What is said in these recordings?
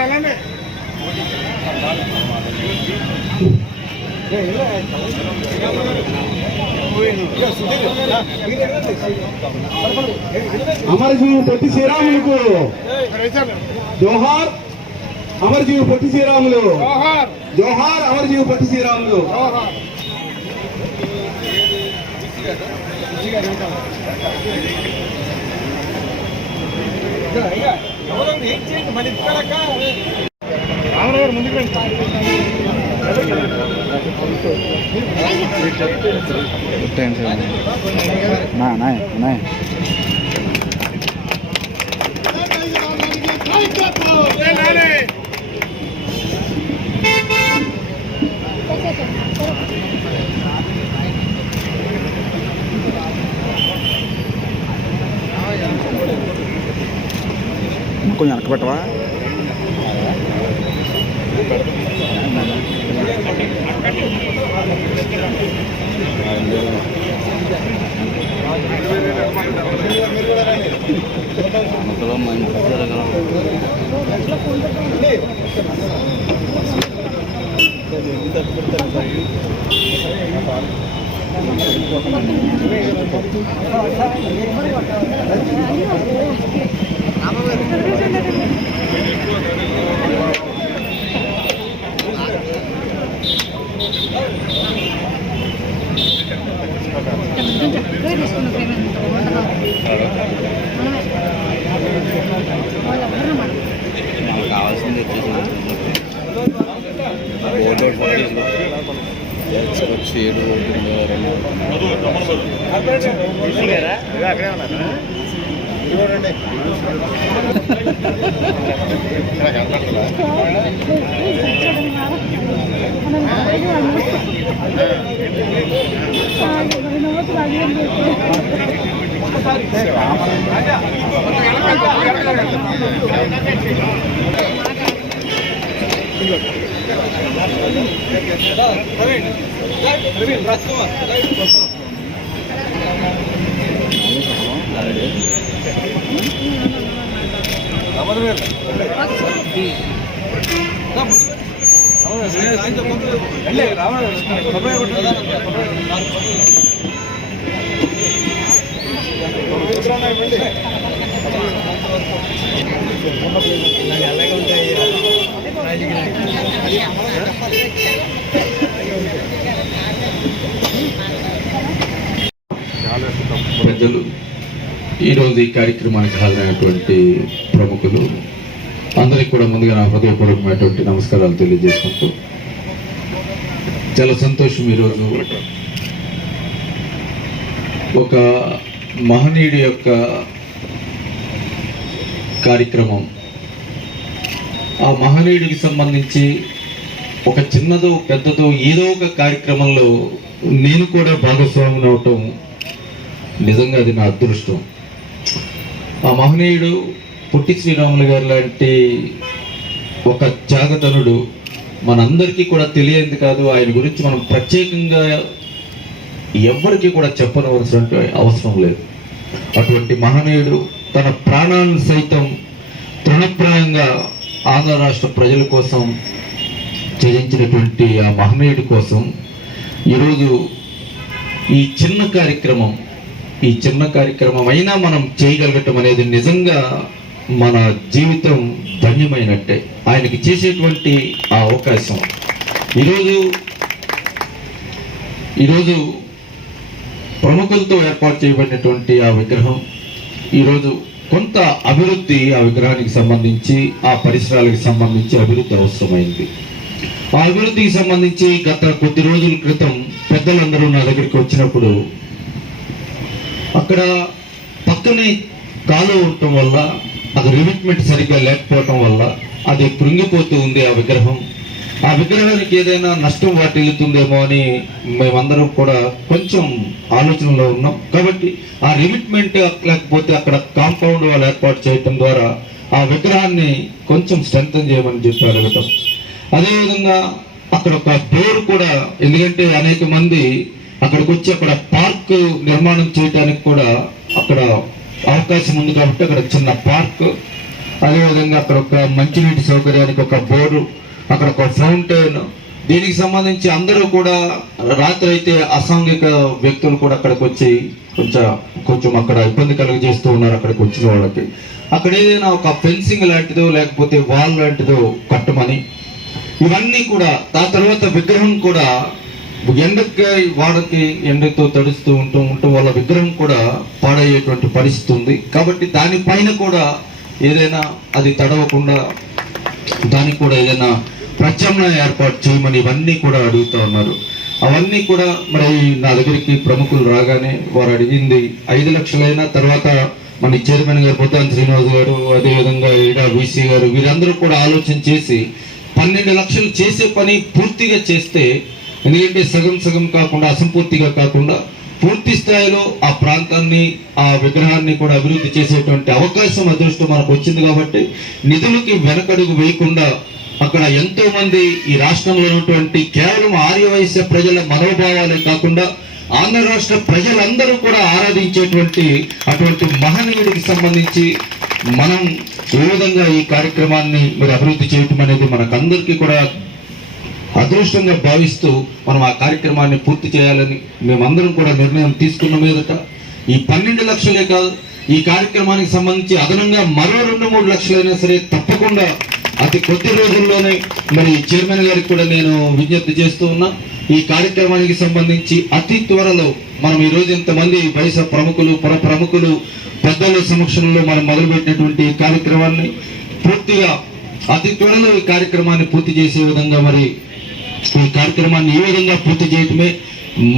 వెళ్ళండి. అమరజీవి పొట్టి శ్రీరాములకు జోహార్. అమరజీవి పొట్టి శ్రీరాములు జోహార్. అమరజీవి పొట్టి శ్రీరాములు. రామరావు ముందుకు కొంచెం వెనక పెట్టవా? కావాల్సింది వచ్చి 'పెద్దలు ఈరోజు ఈ కార్యక్రమానికి హాజరైనటువంటి ప్రముఖులు అందరికీ కూడా ముందుగా నా హృదయపూర్వకమైనటువంటి నమస్కారాలు తెలియజేసుకుంటూ చాలా సంతోషం. ఈరోజు ఒక మహనీయుడి యొక్క కార్యక్రమం, ఆ మహనీయుడికి సంబంధించి ఒక చిన్నదో పెద్దదో ఏదో ఒక కార్యక్రమంలో నేను కూడా భాగస్వామిని అవటం నిజంగా అది నా అదృష్టం. ఆ మహనీయుడు పొట్టి శ్రీరాములు గారు లాంటి ఒక త్యాగతనుడు మనందరికీ కూడా తెలియదు కాదు. ఆయన గురించి మనం ప్రత్యేకంగా ఎవ్వరికీ కూడా చెప్పనవలసిన అవసరం లేదు. అటువంటి మహనీయుడు తన ప్రాణాలను సైతం తృణప్రాయంగా ఆంధ్ర రాష్ట్ర ప్రజల కోసం త్యజించినటువంటి ఆ మహనీయుడి కోసం ఈరోజు ఈ చిన్న కార్యక్రమం అయినా మనం చేయగలగటం అనేది నిజంగా మన జీవితం ధన్యమైనట్టే. ఆయనకి చేసేటువంటి ఆ అవకాశం ఈరోజు ప్రముఖులతో ఏర్పాటు చేయబడినటువంటి ఆ విగ్రహం ఈరోజు కొంత అభివృద్ధి ఆ విగ్రహానికి సంబంధించి, ఆ పరిసరాలకు సంబంధించి అభివృద్ధి అవసరమైంది. ఆ అభివృద్ధికి సంబంధించి గత కొద్ది రోజుల క్రితం పెద్దలందరూ నా దగ్గరికి వచ్చినప్పుడు అక్కడ పక్కనే కాలువ ఉండటం వల్ల, అది రివిట్మెంట్ సరిగ్గా లేకపోవటం వల్ల అది కృంగిపోతూ ఉంది ఆ విగ్రహం. ఆ విగ్రహానికి ఏదైనా నష్టం వాటిల్లుతుందేమో అని మేమందరం కూడా కొంచెం ఆలోచనలో ఉన్నాం. కాబట్టి ఆ రివిట్మెంట్ లేకపోతే అక్కడ కాంపౌండ్ వాళ్ళు ఏర్పాటు చేయటం ద్వారా ఆ విగ్రహాన్ని కొంచెం స్ట్రెంగ్తన్ చేయమని చెప్పి అడగటం. అదేవిధంగా అక్కడ ఒక డోర్ కూడా, ఎందుకంటే అనేక మంది అక్కడికి వచ్చి అక్కడ పార్క్ నిర్మాణం చేయడానికి కూడా అక్కడ అవకాశం ఉంది కాబట్టి అక్కడ చిన్న పార్క్, అదేవిధంగా అక్కడ ఒక మంచినీటి సౌకర్యానికి ఒక బోరు, అక్కడ ఒక ఫౌంటైన్, దీనికి సంబంధించి అందరూ కూడా రాత్రి అయితే అసాంఘిక వ్యక్తులు కూడా అక్కడికి వచ్చి కొంచెం అక్కడ ఇబ్బంది కలుగజేస్తూ ఉన్నారు. అక్కడికి వచ్చిన వాళ్ళకి అక్కడ ఏదైనా ఒక ఫెన్సింగ్ లాంటిదో లేకపోతే వాల్ లాంటిదో కట్టమని, ఇవన్నీ కూడా ఆ తర్వాత విగ్రహం కూడా ఎండకి వాడకి ఎండతో తడుస్తూ ఉండటం వల్ల విగ్రహం కూడా పాడయ్యేటువంటి పరిస్థితి ఉంది. కాబట్టి దానిపైన కూడా ఏదైనా అది తడవకుండా దానికి కూడా ఏదైనా ప్రత్యామ్నాయ ఏర్పాటు చేయమని ఇవన్నీ కూడా అడుగుతూ ఉన్నారు. అవన్నీ కూడా మరి నా దగ్గరికి ప్రముఖులు రాగానే వారు అడిగింది 5 లక్షలైనా, తర్వాత మన చైర్మన్ గారు పొత్తాన్ శ్రీనివాస్ గారు, అదేవిధంగా ఈడ వీసీ గారు, వీరందరూ కూడా ఆలోచన చేసి 12 లక్షలు చేసే పని పూర్తిగా చేస్తే, ఎందుకంటే సగం కాకుండా అసంపూర్తిగా కాకుండా పూర్తి స్థాయిలో ఆ ప్రాంతాన్ని ఆ విగ్రహాన్ని కూడా అభివృద్ధి చేసేటువంటి అవకాశం అదృష్టం మనకు వచ్చింది. కాబట్టి నిధులకి వెనకడుగు వేయకుండా అక్కడ ఎంతో మంది ఈ రాష్ట్రంలో ఉన్నటువంటి కేవలం ఆర్యవైశ్య ప్రజల మనోభావాలే కాకుండా ఆంధ్ర రాష్ట్ర ప్రజలందరూ కూడా ఆరాధించేటువంటి అటువంటి మహనీయుడికి సంబంధించి మనం ఏ విధంగా ఈ కార్యక్రమాన్ని మరి అభివృద్ధి చేయటం అనేది మనకందరికీ కూడా అదృష్టంగా భావిస్తూ మనం ఆ కార్యక్రమాన్ని పూర్తి చేయాలని మేమందరం కూడా నిర్ణయం తీసుకున్న మీదట ఈ 12 లక్షలే కాదు, ఈ కార్యక్రమానికి సంబంధించి అదనంగా మరో 2-3 లక్షలైనా సరే తప్పకుండా అతి కొద్ది రోజుల్లోనే మరి చైర్మన్ గారికి కూడా నేను విజ్ఞప్తి చేస్తూ ఉన్నా. ఈ కార్యక్రమానికి సంబంధించి అతి త్వరలో మనం ఈ రోజు ఇంతమంది వయసు ప్రముఖులు ప్రముఖులు పెద్దల సమక్షంలో మనం మొదలుపెట్టినటువంటి ఈ కార్యక్రమాన్ని పూర్తిగా అతి త్వరలో ఈ కార్యక్రమాన్ని పూర్తి చేసే విధంగా మరి ఈ కార్యక్రమాన్ని ఈ విధంగా పూర్తి చేయటమే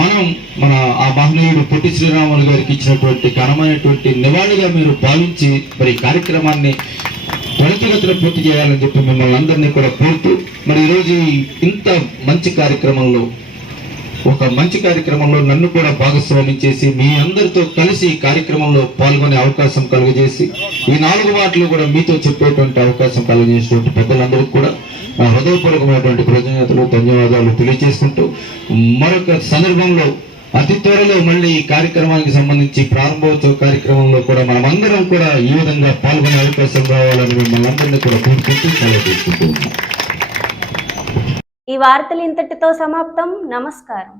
మన ఆ మహనీయుడు పొట్టి శ్రీరాములు గారికి ఇచ్చినటువంటి ఘనమైనటువంటి నివాళిగా మీరు భావించి మరి ఈ కార్యక్రమాన్ని త్వరితగతిలో పూర్తి చేయాలని చెప్పి మిమ్మల్ని అందరినీ కూడా కోరుతూ, మరి ఈరోజు ఇంత మంచి కార్యక్రమంలో నన్ను కూడా భాగస్వామ్యం చేసి మీ అందరితో కలిసి ఈ కార్యక్రమంలో పాల్గొనే అవకాశం కలుగజేసి ఈ 4 మాటలు కూడా మీతో చెప్పేటువంటి అవకాశం కలుగజేసినటువంటి పెద్దలందరికీ కూడా నా హృదయపూర్వకమైనటువంటి కృతజ్ఞతలు ధన్యవాదాలు తెలియజేసుకుంటూ, మరొక సందర్భంలో అతి త్వరలో మళ్ళీ ఈ కార్యక్రమానికి సంబంధించి ప్రారంభోత్సవ కార్యక్రమంలో కూడా మనమందరం కూడా ఈ విధంగా పాల్గొనే అవకాశం రావాలని మిమ్మల్ని అందరినీ కూడా కోరుకుంటూ సెలవు తీసుకుంటూ ఉన్నాం. ఈ వార్తలు ఇంతటితో సమాప్తం. నమస్కారం.